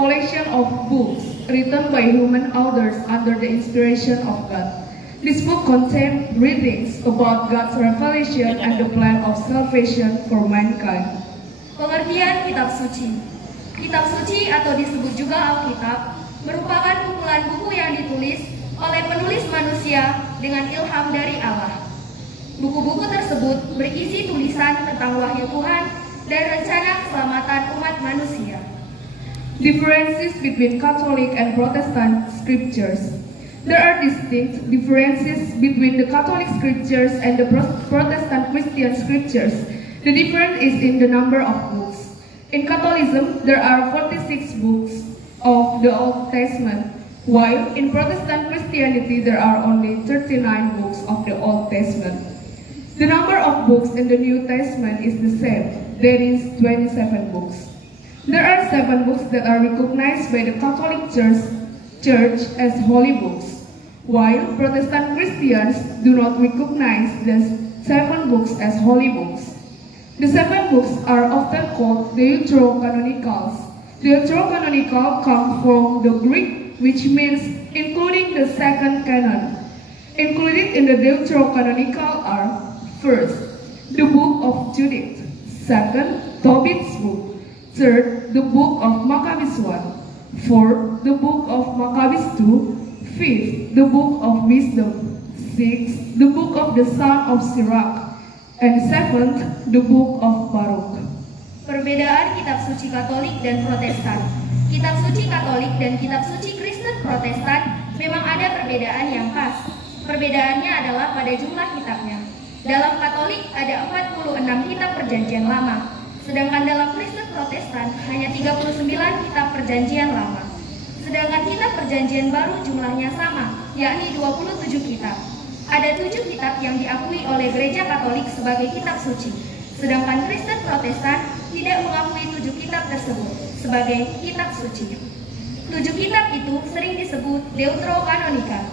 collection of books written by human authors under the inspiration of God. This book contains readings about God's revelation and the plan of salvation for mankind. Pengertian Kitab Suci. Kitab Suci atau disebut juga Alkitab merupakan kumpulan buku yang ditulis oleh penulis manusia dengan ilham dari Allah. Buku-buku tersebut berisi tulisan tentang wahyu Tuhan dan rencana keselamatan umat manusia. Differences between Catholic and Protestant scriptures. There are distinct differences between the Catholic scriptures and the Protestant Christian scriptures. The difference is in the number of books. In Catholicism, there are 46 books of the Old Testament, while in Protestant Christianity, there are only 39 books of the Old Testament. The number of books in the New Testament is the same, that is 27 books. There are 7 books that are recognized by the Catholic Church as holy books, while Protestant Christians do not recognize the 7 books as holy books. The 7 books are often called deuterocanonicals. Deuterocanonical comes from the Greek, which means including the second canon. Included in the Deuterocanonical are: first, the book of Judith; second, Tobit's book; third, the book of Maccabees 1; fourth, the book of Maccabees 2; fifth, the book of Wisdom; sixth, the book of the son of Sirach; and seventh, the book of Baruch. Perbedaan Kitab Suci Katolik dan Protestan. Kitab Suci Katolik dan Kitab Suci Kristen Protestan memang ada perbedaan yang khas. Perbedaannya adalah pada jumlah kitabnya. Dalam Katolik ada 46 kitab Perjanjian Lama, sedangkan dalam Kristen Protestan hanya 39 kitab Perjanjian Lama. Sedangkan kitab Perjanjian Baru jumlahnya sama, yakni 27 kitab. Ada 7 kitab yang diakui oleh Gereja Katolik sebagai kitab suci, sedangkan Kristen Protestan tidak mengakui 7 kitab tersebut sebagai kitab suci. 7 kitab itu sering disebut Deuterokanonika.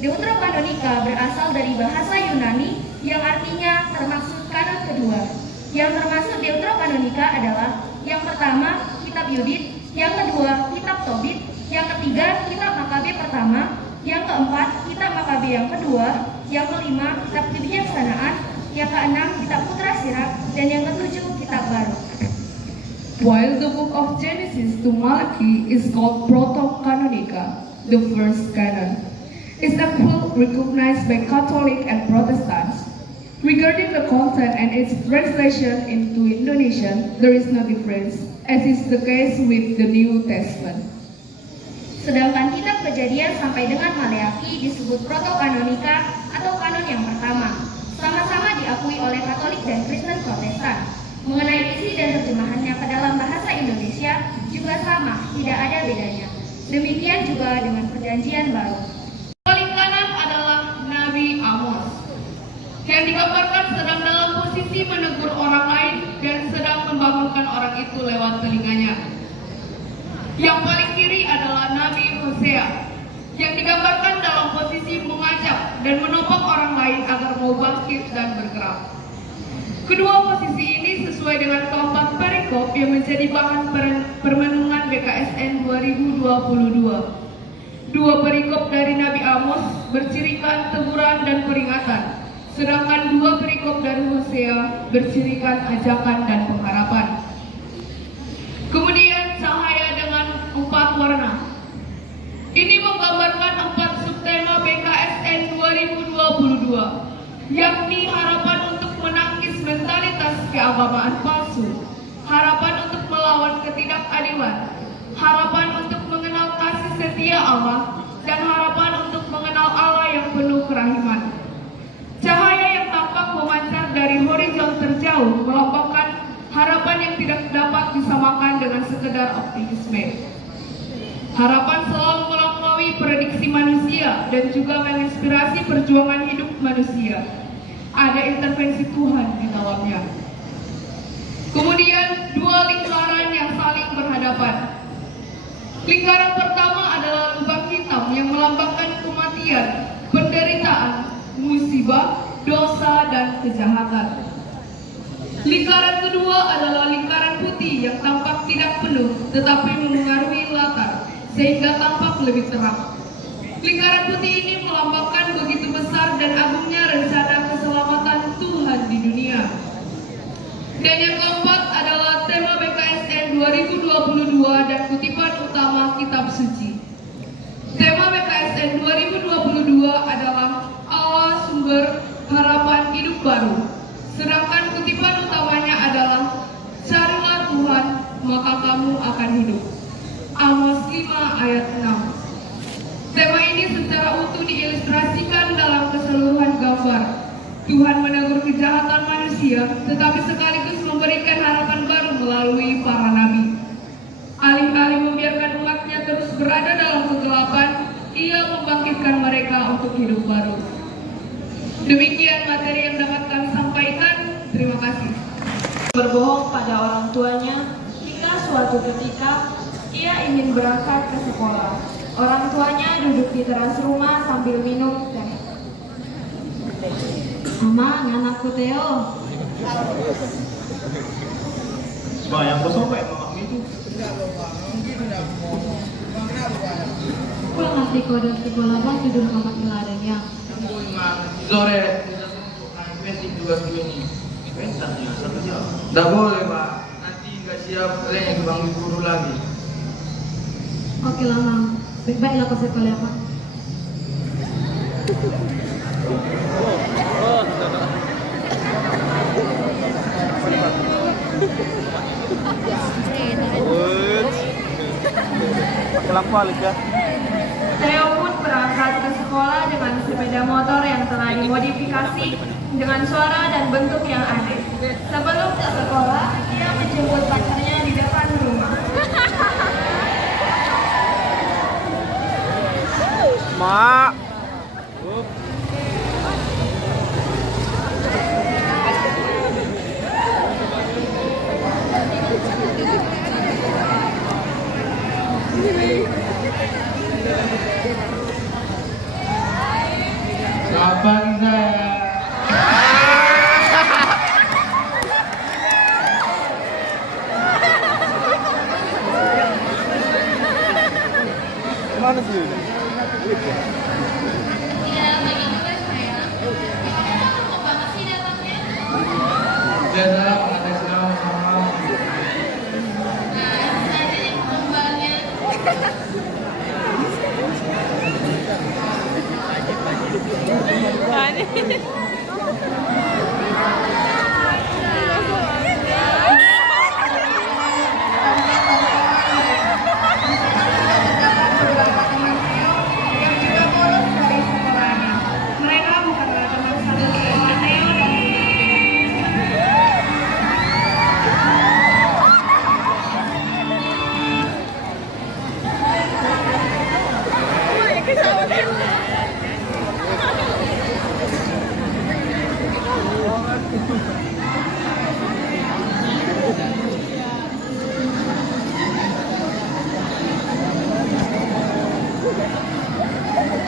Deuterokanonika berasal dari bahasa Yunani yang artinya termasuk kanon kedua. Yang termasuk Deuterokanonika adalah yang pertama, kitab Yudit; yang kedua, kitab Tobit; yang ketiga, kitab Makabe pertama; yang keempat, kitab Makabe yang kedua; yang kelima, kitab Kebijaksanaan; yang keenam, kitab Putra Sirak; dan yang ketujuh, kitab Baru. While the book of Genesis to Malachi is called Proto-Canonica, the first canon, is equally recognized by Catholic and Protestants. Regarding the content and its translation into Indonesian, there is no difference, as is the case with the New Testament. Sedangkan kitab Kejadian sampai dengan Maleaki disebut Proto-Kanonika atau kanon yang pertama, sama-sama diakui oleh Katolik dan Kristen Protestan. Mengenai isi dan terjemahannya ke dalam bahasa Indonesia juga sama, tidak ada bedanya. Demikian juga dengan Perjanjian Baru. Paling kanan adalah Nabi Amos, yang digambarkan sedang dalam posisi menegur orang lain dan sedang membangunkan orang itu lewat telinganya. Yang paling kiri adalah Nabi Hosea, yang digambarkan dalam posisi mengajak dan menopang orang lain agar mau bangkit dan bergerak. Kedua posisi ini sesuai dengan keempat perikop yang menjadi bahan permenungan BKSN 2022. Dua perikop dari Nabi Amos bercirikan teguran dan peringatan, sedangkan dua perikop dari Hosea bercirikan ajakan dan pengharapan. Kemudian cahaya dengan 4 warna. Ini menggambarkan 4 subtema BKSN 2022, yakni harapan untuk menangkis mentalitas keagamaan palsu, harapan untuk melawan ketidakadilan, harapan untuk mengenal kasih setia Allah, dan harapan untuk mengenal Allah yang penuh kerahiman. Cahaya yang tampak memancar dari horizon terjauh melambangkan harapan yang tidak dapat disamakan dengan sekedar optimisme. Harapan selalu melampaui prediksi manusia dan juga menginspirasi perjuangan hidup manusia. Ada intervensi Tuhan di dalamnya. Kemudian dua lingkaran yang saling berhadapan. Lingkaran pertama adalah lubang hitam yang melambangkan kematian, penderitaan, musibah, dosa, dan kejahatan. Lingkaran kedua adalah lingkaran putih yang tampak tidak penuh tetapi memengaruhi latar. sehingga tampak lebih terang. Lingkaran putih ini melambangkan begitu besar dan agungnya rencana keselamatan Tuhan di dunia. Dan yang keempat adalah tema BKSN 2022 dan kutipan utama kitab suci. Tema BKSN 2022 adalah Allah sumber harapan hidup baru. Sedangkan kutipan utamanya adalah carilah Tuhan maka kamu akan hidup. Amos 5 ayat 6. Tema ini secara utuh diilustrasikan dalam keseluruhan gambar. Tuhan menegur kejahatan manusia, tetapi sekaligus memberikan harapan baru melalui para nabi. Alih-alih membiarkan umatnya terus berada dalam kegelapan, Ia membangkitkan mereka untuk hidup baru. Demikian materi yang dapat kami sampaikan. Terima kasih. Berbohong pada orang tuanya hingga suatu ketika ia ingin berangkat ke sekolah. Orang tuanya duduk di teras rumah sambil minum teh. Mama, anakku Theo. Yang kosong kayak mama itu. Pulang nanti kode sekolah bang tidur kamar adanya. Sore, masih tugas ini. Pensarnya, satu jam. Tidak boleh pak, nanti nggak siap kalian ke bang guru lagi. Oke lah mam, baiklah ke sekolah pak. Pakai lampu alik ya. Theo pun berangkat ke sekolah dengan sepeda motor yang telah dimodifikasi dengan suara dan bentuk yang aneh. Sebelum ke sekolah, ia menjemput pacarnya di depan rumah. Mak. Kapan saya? Mana sih? Iya, lagi juga saya. Kita lama banget sih datangnya. Biasa ada serang sama. Nah, saya yang kembangnya. Beberapa teman Theo yang juga bolos dari sekolahnya. Mereka bukanlah teman satu kelasnya Theo dan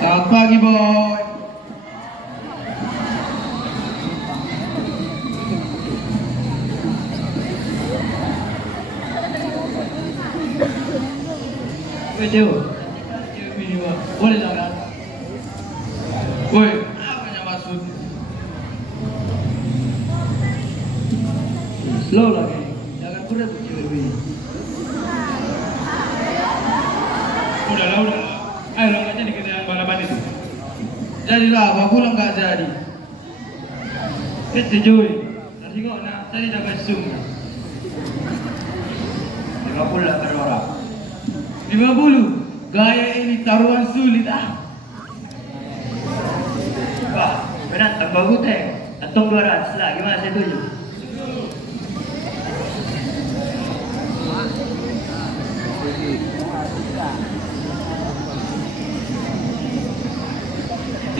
Selamat pagi, boy. Theo, boleh tak kan? Woi, apa yang maksud? Slow lagi, jangan berat cewek ini. Udah. Ayo aja nih kita yang balapan itu. Jadilah, apa pulang nggak jadi. Kita joy. Nanti kok nak tadi dapat zoom. 50 lah per orang. 50. Gaya ini taruhan sulit ah. Wah, benar tambah hutang. Atong 200 lah. Gimana saya tunjuk?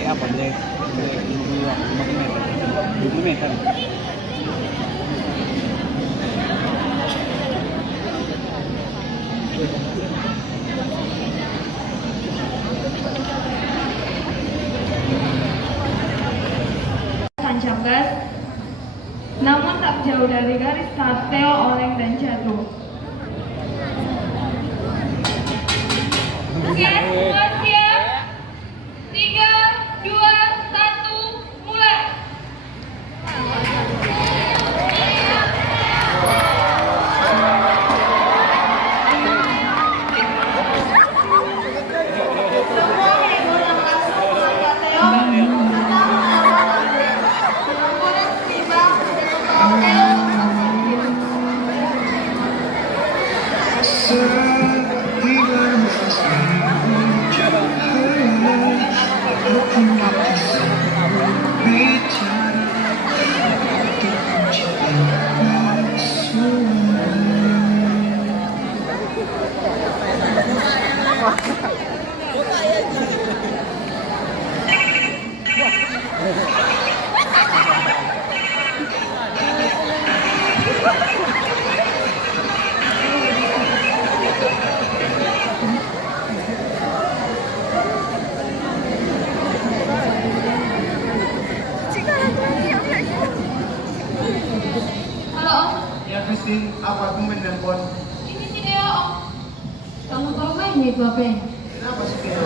Apa black 20 meter. Tancap gas, namun tak jauh dari garis start Theo oleng dan jatuh. nih topeng. Kenapa si Teo?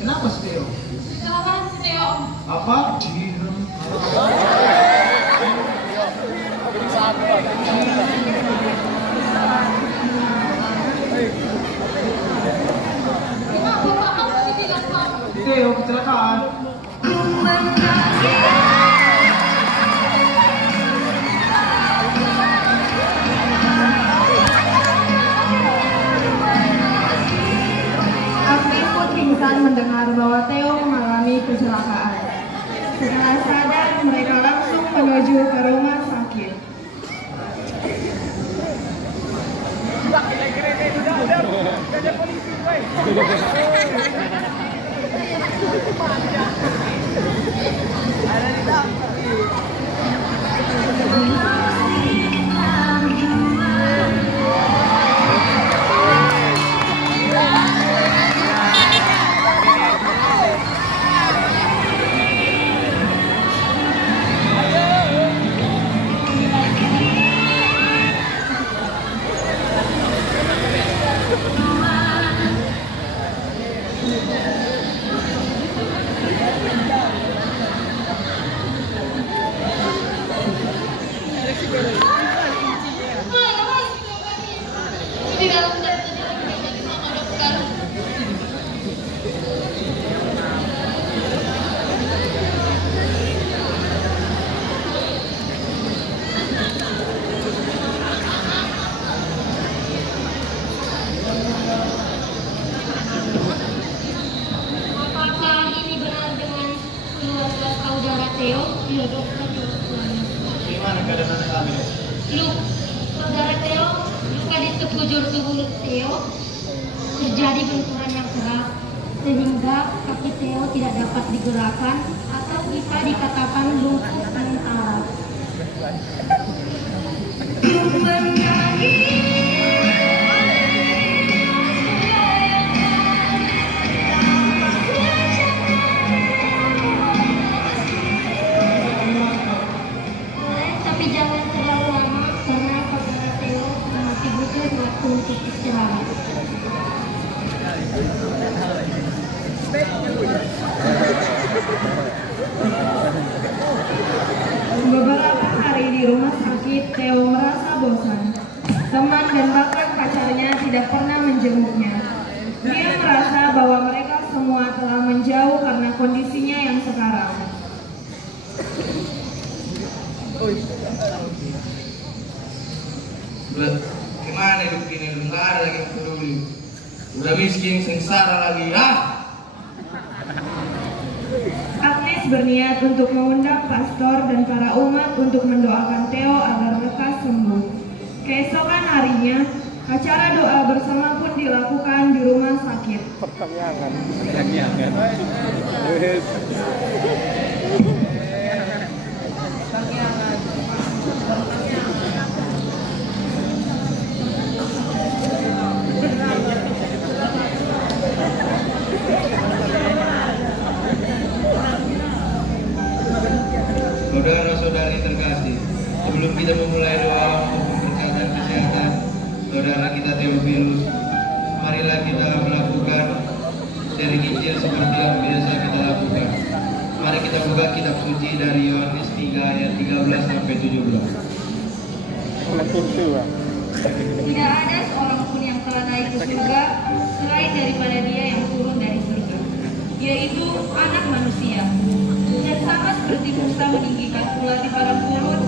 Kenapa si Teo? Silakan Teo. Apa? Kenapa kamu dibilang Pak? Teo kecelakaan. Agnes pun pingsan mendengar bahwa Theo mengalami kecelakaan. Setelah sadar, mereka langsung menuju ke rumah sakit. Apakah ini benar dengan keluarga saudara Theo? Iya dokter. Gimana keadaan anak kami? Saudara Theo, luka di sekujur tubuh Theo terjadi benturan yang keras sehingga kaki Theo tidak dapat digerakkan atau bisa dikatakan lumpuh sementara. Tapi jangan terlalu lama karena saudara Theo masih butuh waktu untuk istirahat. Beberapa hari di rumah sakit, Theo merasa bosan. Teman dan bahkan pacarnya tidak pernah menjenguknya. Dia merasa bahwa mereka semua telah menjauh karena kondisinya yang sekarang. Gimana hidup ini? Lu nggak ada lagi yang peduli. Udah miskin, sengsara lagi, Agnes berniat untuk mengundang pastor dan para umat untuk mendoakan Theo agar lekas sembuh. Keesokan harinya, acara doa bersama pun dilakukan di rumah sakit. Saudara-saudari terkasih, sebelum kita memulai doa untuk berkaitan kesehatan saudara kita Theophilus, marilah kita melakukan sharing Injil seperti yang biasa kita lakukan. Mari kita buka kitab suci dari Yohanes 3 ayat 13 sampai 17. Tidak ada seorang pun yang telah naik ke surga selain daripada Dia yang turun dari surga, yaitu Anak Manusia. Dan sama seperti Musa meninggikan ular di padang gurun,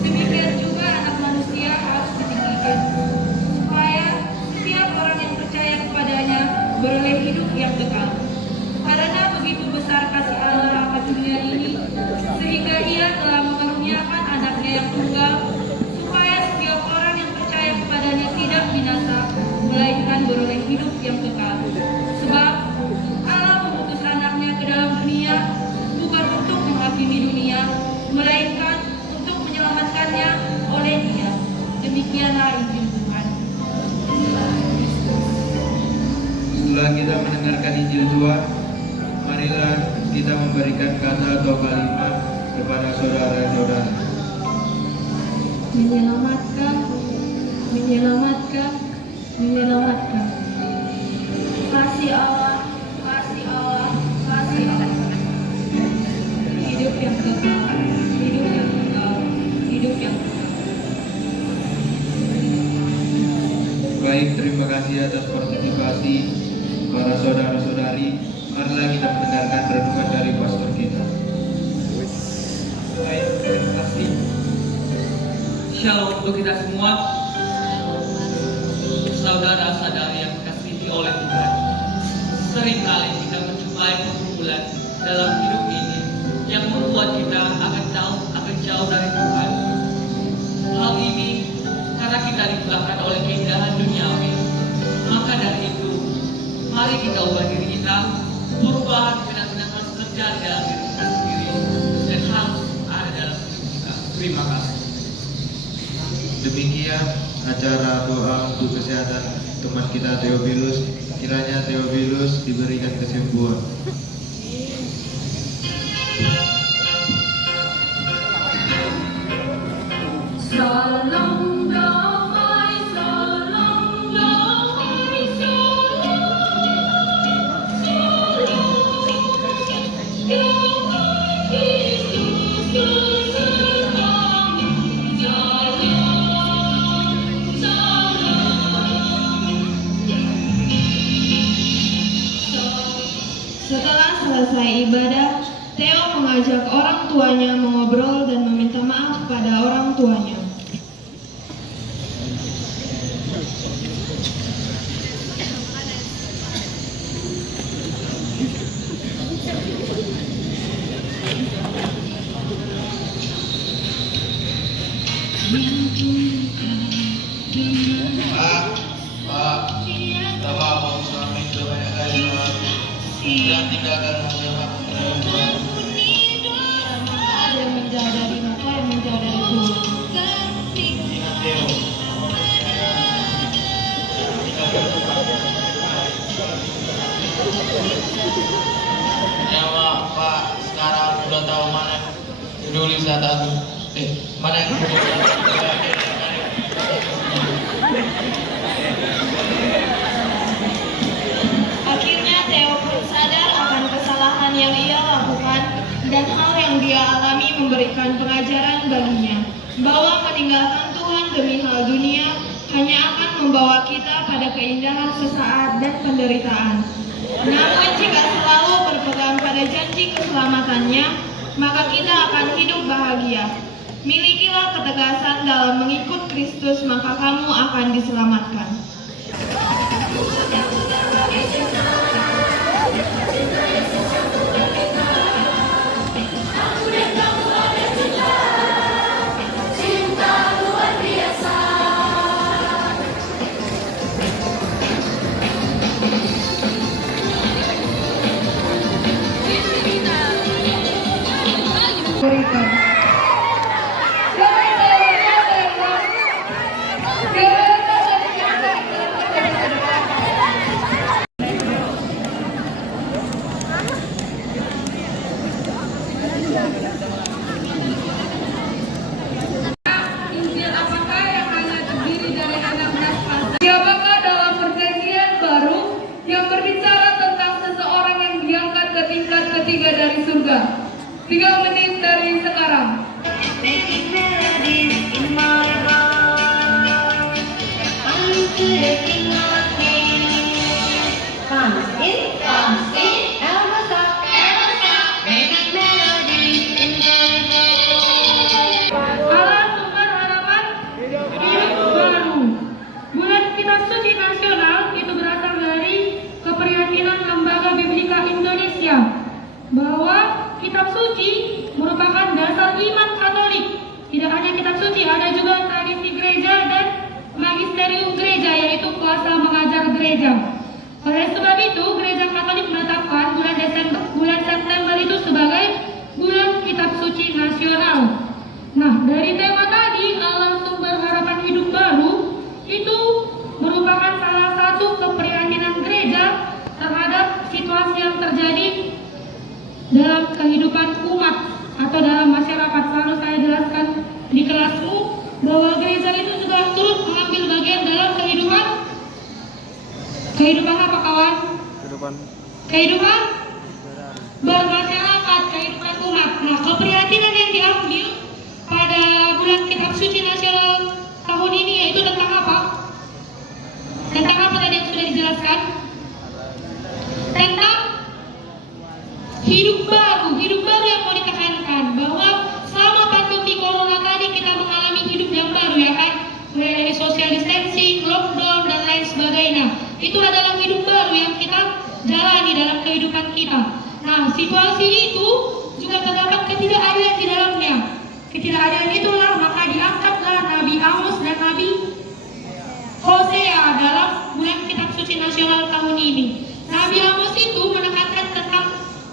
demikian juga Anak Manusia harus ditinggikan, supaya setiap orang yang percaya kepadanya beroleh hidup yang kekal. Karena begitu besar kasih Allah akan dunia ini, sehingga Ia telah mengaruniakan Anaknya yang tunggal, supaya setiap orang yang percaya kepadanya tidak binasa, melainkan beroleh hidup yang kekal. Sebab Allah mengutus Anaknya ke dalam dunia bukan untuk menghakimi dunia, melainkan untuk menyelamatkannya oleh Dia. Demikianlah Injil Tuhan. Setelah kita mendengarkan Injil Tuhan, marilah kita memberikan kata atau kalimat kepada saudara-saudara. Menyelamatkan, menyelamatkan, menyelamatkan. Kasih Allah, kasih Allah, kasih Allah. Hidup yang kekal, hidup yang kekal, hidup yang kekal. Baik, terima kasih atas partisipasi para saudara-saudari. Marilah kita mendengarkan renungan dari pastor kita. Baik, terima kasih. Shalom untuk kita semua. Saudara-saudari yang dikasihi oleh Tuhan. Seringkali kita menjumpai pergumulan dalam hidup ini yang membuat kita akan jauh dari Tuhan. Hal ini karena kita dibelakang oleh keindahan duniawi. Maka dari itu, mari kita ubah diri kita. Perubahan benar-benar harus terjadi dalam diri kita sendiri dan harus ada dalam hidup kita. Terima kasih. Demikian acara doa untuk kesehatan teman kita Theophilus. Kiranya Theophilus diberikan kesembuhan. Salam damai, salam damai, Setelah selesai ibadah, Theo mengajak orang tuanya mengobrol dan meminta maaf pada orang tuanya. Pak, Bapak mau suami itu banyak kali dan tinggalkan masyarakat. Ada yang menjauh dari mata, yang menjauh dari Tuhan. Ingat Theo. Ya Pak, sekarang udah tahu mana peduli saat aku. Mana yang peduli? Akhirnya Theo pun sadar akan kesalahan yang ia lakukan dan hal yang dia alami memberikan pengajaran baginya bahwa meninggalkan Tuhan demi hal dunia hanya akan membawa kita pada keindahan sesaat dan penderitaan. Namun jika selalu berpegang pada janji keselamatannya, maka kita akan hidup bahagia. Milikilah ketegasan dalam mengikut Kristus, maka kamu akan diselamatkan. Injil apakah yang hanya terdiri dari 16 pasal? Siapakah dalam perjanjian baru yang berbicara tentang seseorang yang diangkat ke tingkat ketiga dari surga? 3 menit dari sekarang. Allah sumber harapan hidup baru. Bulan Kitab Suci Nasional itu berasal dari Keprihatinan Lembaga Biblika Indonesia bahwa Kitab Suci merupakan dasar iman Katolik. Tidak hanya Kitab Suci, ada juga tradisi gereja dan magisterium gereja, yaitu kuasa mengajar gereja. Oleh sebab itu, Gereja Katolik menetapkan bulan September itu sebagai bulan Kitab Suci Nasional. Nah, dari tema tadi, Allah sumber harapan hidup baru, itu merupakan salah satu keprihatinan gereja terhadap situasi yang terjadi dalam kehidupan umat atau dalam masyarakat. Selalu saya jelaskan di kelasmu bahwa gereja itu juga turut mengambil bagian dalam kehidupan Kehidupan apa kawan? Kehidupan bermasyarakat, kehidupan umat. Nah, keprihatinan yang diambil pada bulan Kitab Suci Nasional tahun ini yaitu tentang apa? Tentang apa tadi yang sudah dijelaskan? Tentang hidup baru yang mau ditekankan, bahwa selama pandemi corona tadi kita mengalami hidup yang baru, ya kan? Mulai dari social distancing, lockdown dan lain sebagainya. Itu adalah hidup baru yang kita jalani dalam kehidupan kita. Nah, situasi itu juga terdapat ketidakadilan di dalamnya. Ketidakadilan itulah maka diangkatlah Nabi Amos dan Nabi Hosea dalam bulan Kitab Suci Nasional tahun ini. Nabi Amos itu menekankan tentang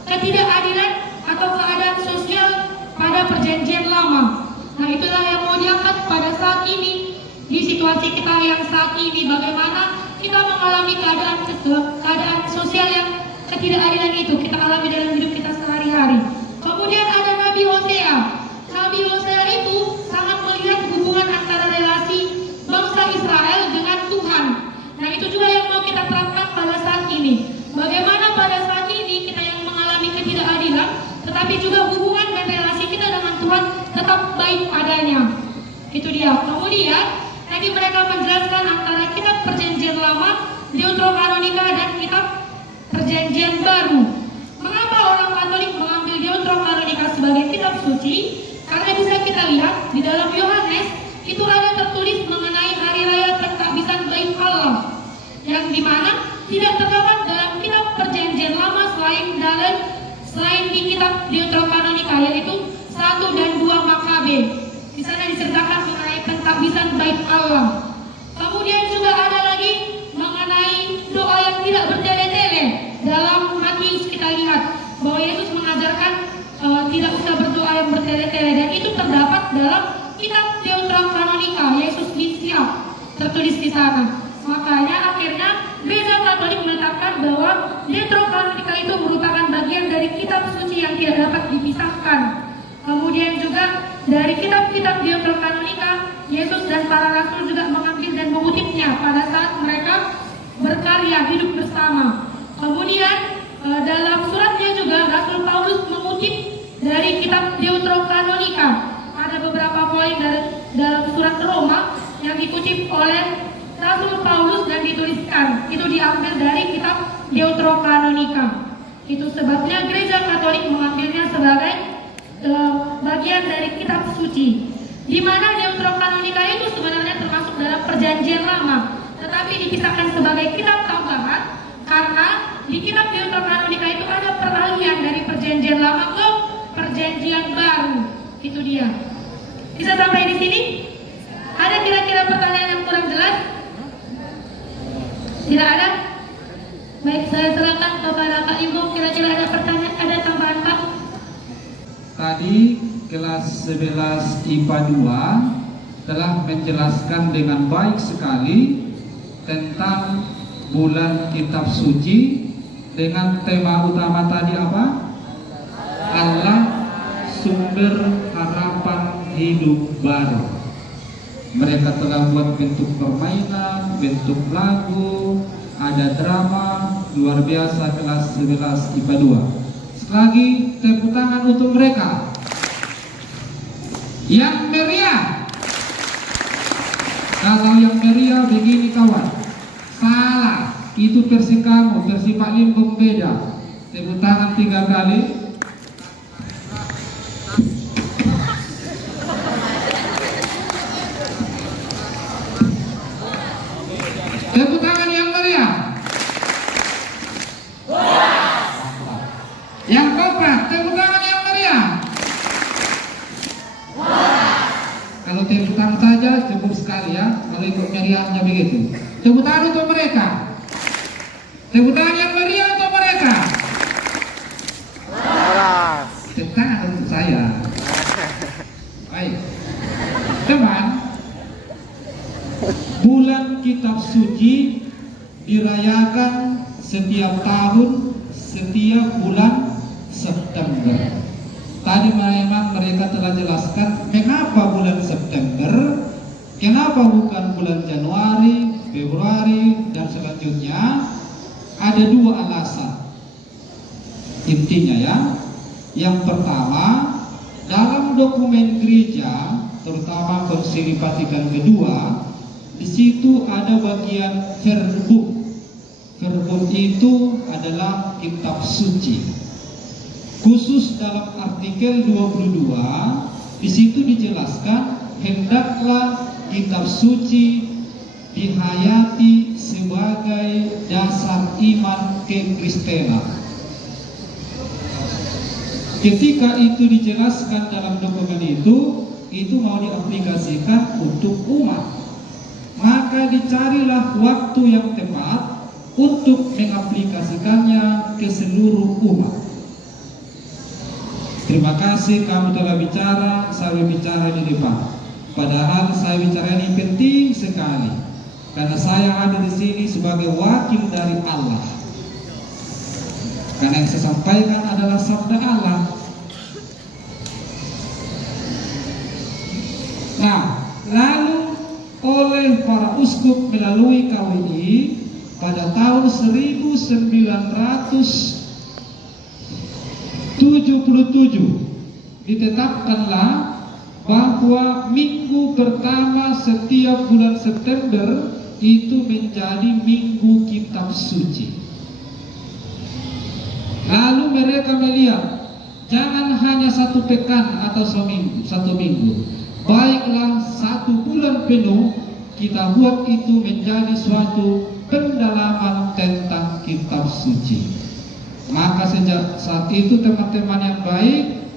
ketidakadilan atau keadaan sosial pada perjanjian lama. Nah, itulah yang mau diangkat pada saat ini, di situasi kita yang saat ini, bagaimana kita mengalami keadaan sosial yang ketidakadilan itu kita alami dalam hidup kita sehari-hari. Kemudian ada Nabi Hosea. Nabi Hosea itu sangat melihat hubungan antara relasi bangsa Israel dengan Tuhan. Nah, itu juga yang mau kita terapkan pada saat ini. Bagaimana pada saat ini kita yang mengalami ketidakadilan, tetapi juga hubungan dan relasi kita dengan Tuhan tetap baik adanya. Itu dia. Kemudian tadi mereka menjelaskan antara kitab perjanjian lama, Deuterokanonika, dan kitab perjanjian baru. Mengapa orang Katolik mengambil Deuterokanonika sebagai kitab suci? Karena bisa kita lihat di dalam Yohanes itu ada tertulis mengenai hari raya penghabisan baik Allah, yang dimana tidak terdapat dalam kitab perjanjian lama selain di kitab Deuterokanonika, yaitu 1 dan 2 Makabe. Di sana diceritakan mengenai penghabisan baik Allah. Kemudian juga ada lagi mengenai doa yang tidak bertele-tele. Dalam Matius kita lihat bahwa Yesus mengajarkan tidak usah berdoa yang bertele-tele, dan itu terdapat dalam kitab Deuterokanonika, Yesus bin Siap, tertulis di sana. Makanya akhirnya Gereja Katolik menetapkan bahwa Deuterokanonika itu merupakan bagian dari kitab suci yang tidak dapat dipisahkan. Kemudian juga dari kitab-kitab Deuterokanonika, Yesus dan para rasul juga mengambil dan mengutipnya pada saat mereka berkarya hidup bersama. Kemudian dalam suratnya juga Rasul Paulus mengutip dari kitab Deuterokanonika. Ada beberapa poin dalam surat Roma yang dikutip oleh Rasul Paulus dan dituliskan. Itu diambil dari kitab Deuterokanonika. Itu sebabnya Gereja Katolik mengambilnya sebagai bagian dari kitab suci, di mana Deuterokanonika itu sebenarnya termasuk dalam perjanjian lama, tetapi dipisahkan sebagai kitab tambahan karena di kitab Deuterokanonika itu ada peralihan dari perjanjian lama ke perjanjian baru. Itu dia. Bisa sampai di sini? Ada kira-kira pertanyaan yang kurang jelas? Tidak ada? Baik, saya serahkan kepada Kak Ibu. Kira-kira ada pertanyaan, ada tambahan Pak? Tadi kelas 11 IPA 2 telah menjelaskan dengan baik sekali tentang bulan kitab suci dengan tema utama tadi apa? Allah sumber harapan hidup baru. Mereka telah buat bentuk permainan, bentuk lagu, ada drama, luar biasa kelas 11 IPA 2. Sekali lagi tepuk tangan untuk mereka. Yang meriah. Kalau yang meriah begini kawan, salah. Itu versi kamu, versi Pak Limbong beda. Tepuk tangan 3 kali. Tepuk tangan yang meriah. Yang koprak, tepuk tangan yang meriah. Kalau tepuk tangan saja cukup sekali ya. Kalau ikut meriahnya begitu. Tepuk tangan untuk mereka. Tepuk tangan yang meriah untuk mereka. Tepuk tangan untuk saya. Baik. Teman, bulan kitab suci dirayakan setiap tahun, setiap bulan September. Tadi memang mereka telah jelaskan mengapa bulan September, kenapa bukan bulan Januari, Februari dan selanjutnya. ada dua alasan. Intinya ya, yang pertama, dalam dokumen gereja, terutama Konsili Vatikan kedua, di situ ada bagian verbum. Verbum itu adalah kitab suci. Khusus dalam artikel 22, di situ dijelaskan hendaklah kitab suci dihayati sebagai dasar iman kekristenan. Ketika itu dijelaskan dalam dokumen itu mau diaplikasikan untuk umat. Maka dicarilah waktu yang tepat untuk mengaplikasikannya ke seluruh umat. Terima kasih kamu telah bicara, saya bicara di depan. Padahal saya bicara ini penting sekali, karena saya ada di sini sebagai wakil dari Allah. Karena yang saya sampaikan adalah sabda Allah. Nah, lalu oleh para uskup melalui KWI pada tahun 1977 ditetapkanlah bahwa minggu pertama setiap bulan September itu menjadi minggu kitab suci. Lalu mereka melihat jangan hanya satu pekan atau satu minggu, baiklah 1 bulan penuh kita buat itu menjadi suatu pendalaman tentang kitab suci. Maka sejak saat itu teman-teman yang baik,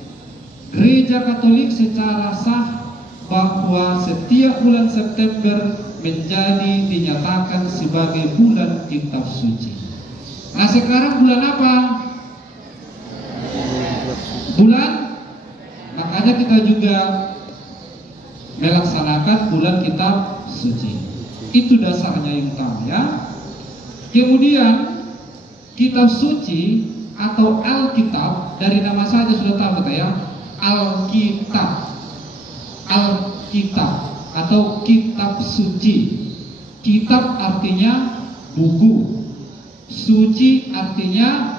Gereja Katolik secara sah bahwa setiap bulan September menjadi dinyatakan sebagai bulan kitab suci. Nah, sekarang bulan apa? Bulan, makanya kita juga melaksanakan bulan kitab suci. Itu dasarnya yang utama ya. Kemudian kitab suci atau Alkitab, dari nama saja sudah tahu kita ya, Alkitab, Alkitab atau kitab suci. Kitab artinya buku, suci artinya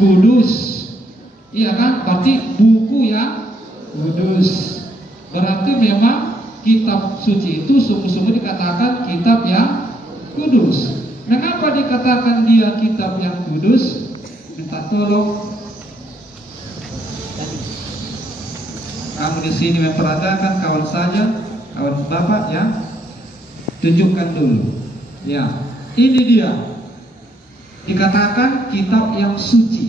kudus. Iya kan, berarti buku yang kudus. Berarti memang kitab suci itu sungguh-sungguh dikatakan kitab yang kudus. Mengapa dikatakan dia kitab yang kudus? Minta tolong kamu di sini memperhatikan kawan saja, kawan bapak ya, tunjukkan dulu. Ya, ini dia. Dikatakan kitab yang suci.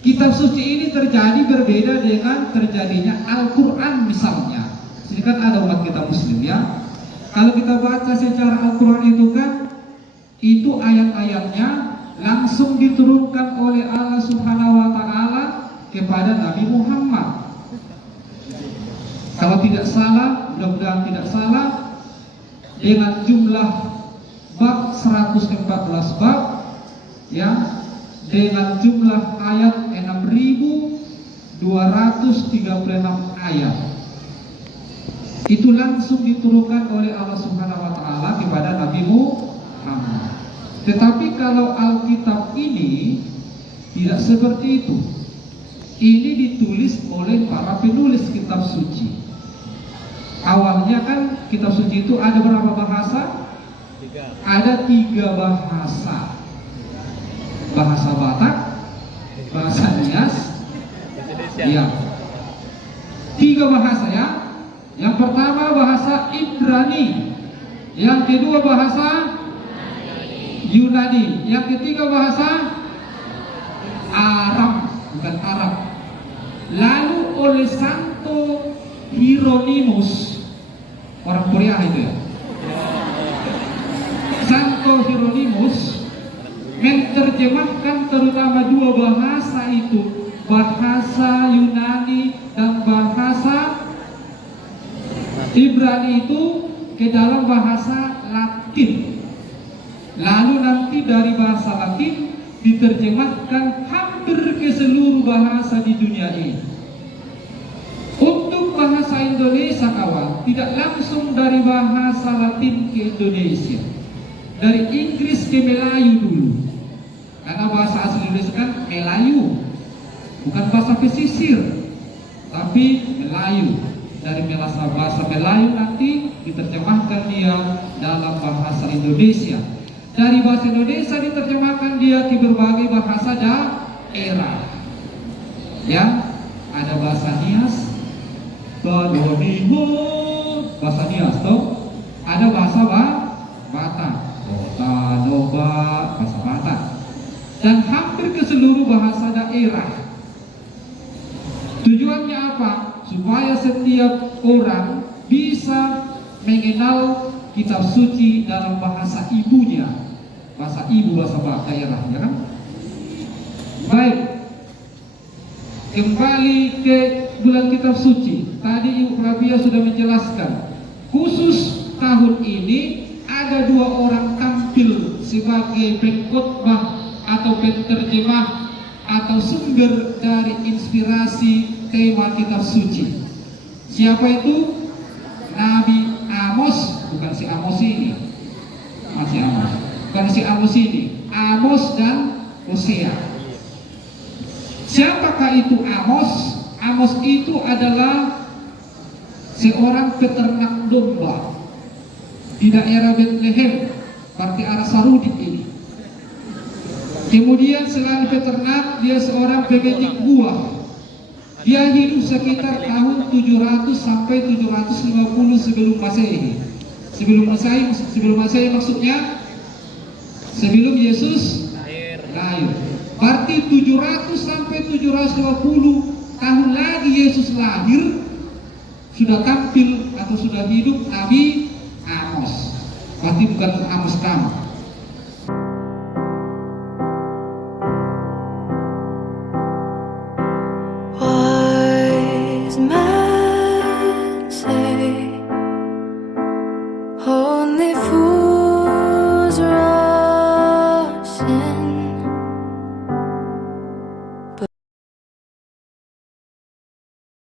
Kitab suci ini terjadi berbeda dengan terjadinya Al-Quran misalnya. Ini kan ada umat kita Muslim ya. Kalau kita baca secara Al-Quran itu kan, itu ayat-ayatnya langsung diturunkan oleh Allah Subhanahu Wa Taala kepada Nabi Muhammad. Kalau tidak salah, mudah-mudahan tidak salah, dengan jumlah bab 114 bab ya, dengan jumlah ayat 6.236 ayat. Itu langsung diturunkan oleh Allah Subhanahu Wa Taala kepada Nabi Muhammad. Tetapi kalau Alkitab ini tidak seperti itu. Ini ditulis oleh para penulis kitab suci. Awalnya kan kitab suci itu ada berapa bahasa? Ada 3 bahasa. Bahasa Batak, bahasa Nias, ya. 3 bahasa ya. Yang pertama bahasa Ibrani, yang kedua bahasa Yunani, yang ketiga bahasa Arab, bukan Arab. Lalu oleh Santo Hieronymus, orang Korea itu ya, Santo Hieronymus menerjemahkan terutama 2 bahasa itu, bahasa Yunani dan bahasa Ibrani itu ke dalam bahasa Latin. Lalu nanti dari bahasa Latin diterjemahkan hampir ke seluruh bahasa di dunia ini. Untuk bahasa Indonesia kawan tidak langsung dari bahasa Latin ke Indonesia, dari Inggris ke Melayu dulu, karena bahasa asli Indonesia kan Melayu, bukan bahasa pesisir, tapi Melayu. Dari bahasa Melayu nanti diterjemahkan dia dalam bahasa Indonesia. Dari bahasa Indonesia diterjemahkan dia ke berbagai bahasa daerah. Ya, ada bahasa Nias, bahasa Nias toh. Ada bahasa Batak, Kota Doba, bahasa Batak. Dan hampir ke seluruh bahasa daerah. Tujuannya apa? Supaya setiap orang bisa mengenal kitab suci dalam bahasa ibunya, bahasa ibu, bahasa daerah, ya kan? Baik, kembali ke bulan kitab suci. Tadi Ibu Pravia sudah menjelaskan, khusus tahun ini ada 2 orang tampil sebagai pengkhotbah atau penterjemah atau sumber dari inspirasi tema kitab suci. Siapa itu? Nabi Amos, bukan si Amos ini. Masih Amos. Bukan si Amos ini. Amos dan Hosea. Siapakah itu Amos? Amos itu adalah seorang peternak domba di daerah Bethlehem, berarti arah Sarudik ini. Kemudian selain peternak, dia seorang pemetik buah. Dia hidup sekitar tahun 700 sampai 750 sebelum Masehi. Sebelum Masehi maksudnya sebelum Yesus lahir. Berarti 700 sampai 750 tahun lagi Yesus lahir, sudah tampil atau sudah hidup Nabi Amos. Berarti bukan Amos kamu. Man say only fools